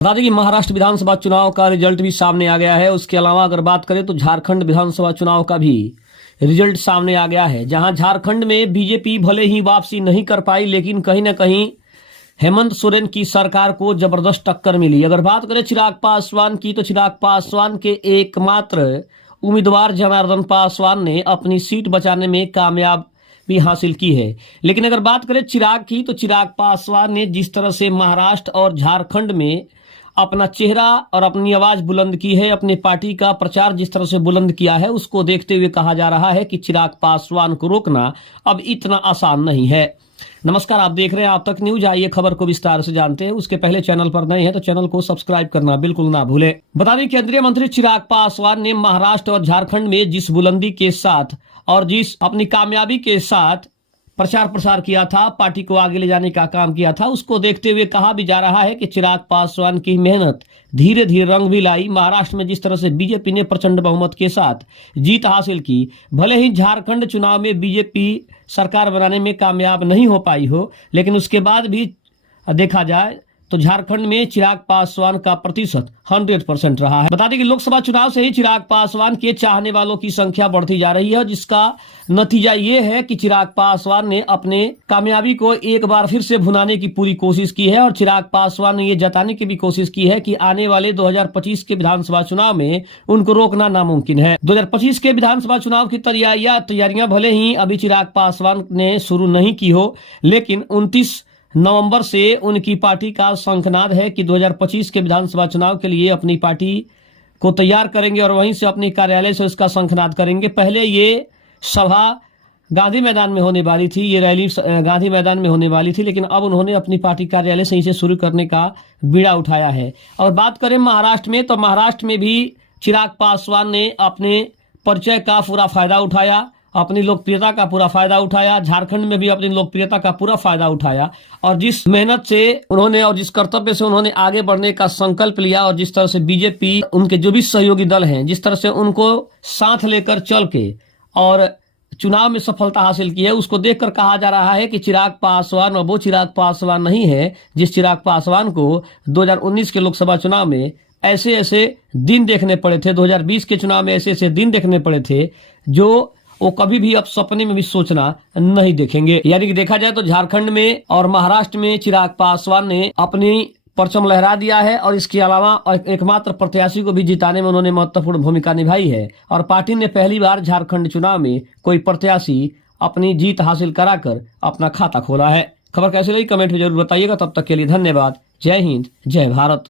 बता दें कि महाराष्ट्र विधानसभा चुनाव का रिजल्ट भी सामने आ गया है। उसके अलावा अगर बात करें तो झारखंड विधानसभा चुनाव का भी रिजल्ट सामने आ गया है, जहां झारखंड में बीजेपी भले ही वापसी नहीं कर पाई, लेकिन कहीं ना कहीं हेमंत सोरेन की सरकार को जबरदस्त टक्कर मिली। अगर बात करें चिराग पासवान की, तो चिराग पासवान के एकमात्र उम्मीदवार जनार्दन पासवान ने अपनी सीट बचाने में कामयाबी हासिल की है। लेकिन अगर बात करें चिराग की, तो चिराग पासवान ने जिस तरह से महाराष्ट्र और झारखंड में अपना चेहरा और अपनी आवाज बुलंद की है, अपनी पार्टी का प्रचार जिस तरह से बुलंद किया है, उसको देखते हुए कहा जा रहा है कि चिराग पासवान को रोकना अब इतना आसान नहीं है। नमस्कार, आप देख रहे हैं आप तक न्यूज। आइए खबर को विस्तार से जानते हैं। उसके पहले चैनल पर नए हैं तो चैनल को सब्सक्राइब करना बिल्कुल ना भूलें। बता दें केंद्रीय मंत्री चिराग पासवान ने महाराष्ट्र और झारखंड में जिस बुलंदी के साथ और जिस अपनी कामयाबी के साथ प्रचार प्रसार किया था, पार्टी को आगे ले जाने का काम किया था, उसको देखते हुए कहा भी जा रहा है कि चिराग पासवान की मेहनत धीरे धीरे रंग भी लाई। महाराष्ट्र में जिस तरह से बीजेपी ने प्रचंड बहुमत के साथ जीत हासिल की, भले ही झारखंड चुनाव में बीजेपी सरकार बनाने में कामयाब नहीं हो पाई हो, लेकिन उसके बाद भी देखा जाए तो झारखंड में चिराग पासवान का प्रतिशत 100% रहा है। बता दें कि लोकसभा चुनाव से ही चिराग पासवान के चाहने वालों की संख्या बढ़ती जा रही है, जिसका नतीजा ये है कि चिराग पासवान ने अपने कामयाबी को एक बार फिर से भुनाने की पूरी कोशिश की है और चिराग पासवान ने ये जताने की भी कोशिश की है कि आने वाले 2025 के विधानसभा चुनाव में उनको रोकना नामुमकिन है। 2025 के विधानसभा चुनाव की तैयारियां भले ही अभी चिराग पासवान ने शुरू नहीं की हो, लेकिन 29 नवंबर से उनकी पार्टी का शंखनाद है कि 2025 के विधानसभा चुनाव के लिए अपनी पार्टी को तैयार करेंगे और वहीं से अपने कार्यालय से उसका शंखनाद करेंगे। पहले ये सभा गांधी मैदान में होने वाली थी, ये रैली गांधी मैदान में होने वाली थी, लेकिन अब उन्होंने अपनी पार्टी कार्यालय से इसे शुरू करने का बीड़ा उठाया है। और बात करें महाराष्ट्र में, तो महाराष्ट्र में भी चिराग पासवान ने अपने परिचय का पूरा फायदा उठाया, अपनी लोकप्रियता का पूरा फायदा उठाया। झारखंड में भी अपनी लोकप्रियता का पूरा फायदा उठाया और जिस मेहनत से उन्होंने और जिस कर्तव्य से उन्होंने आगे बढ़ने का संकल्प लिया और जिस तरह से बीजेपी, उनके जो भी सहयोगी दल हैं, जिस तरह से उनको साथ लेकर चल के और चुनाव में सफलता हासिल की है, उसको देखकर कहा जा रहा है कि चिराग पासवान और वो चिराग पासवान नहीं है जिस चिराग पासवान को 2019 के लोकसभा चुनाव में ऐसे ऐसे दिन देखने पड़े थे, 2020 के चुनाव में ऐसे ऐसे दिन देखने पड़े थे जो वो कभी भी अब सपने में भी सोचना नहीं देखेंगे। यानी कि देखा जाए तो झारखंड में और महाराष्ट्र में चिराग पासवान ने अपनी परचम लहरा दिया है और इसके अलावा एकमात्र प्रत्याशी को भी जिताने में उन्होंने महत्वपूर्ण भूमिका निभाई है और पार्टी ने पहली बार झारखंड चुनाव में कोई प्रत्याशी अपनी जीत हासिल कराकर अपना खाता खोला है। खबर कैसी लगी कमेंट में जरूर बताइएगा। तब तक के लिए धन्यवाद। जय हिंद, जय भारत।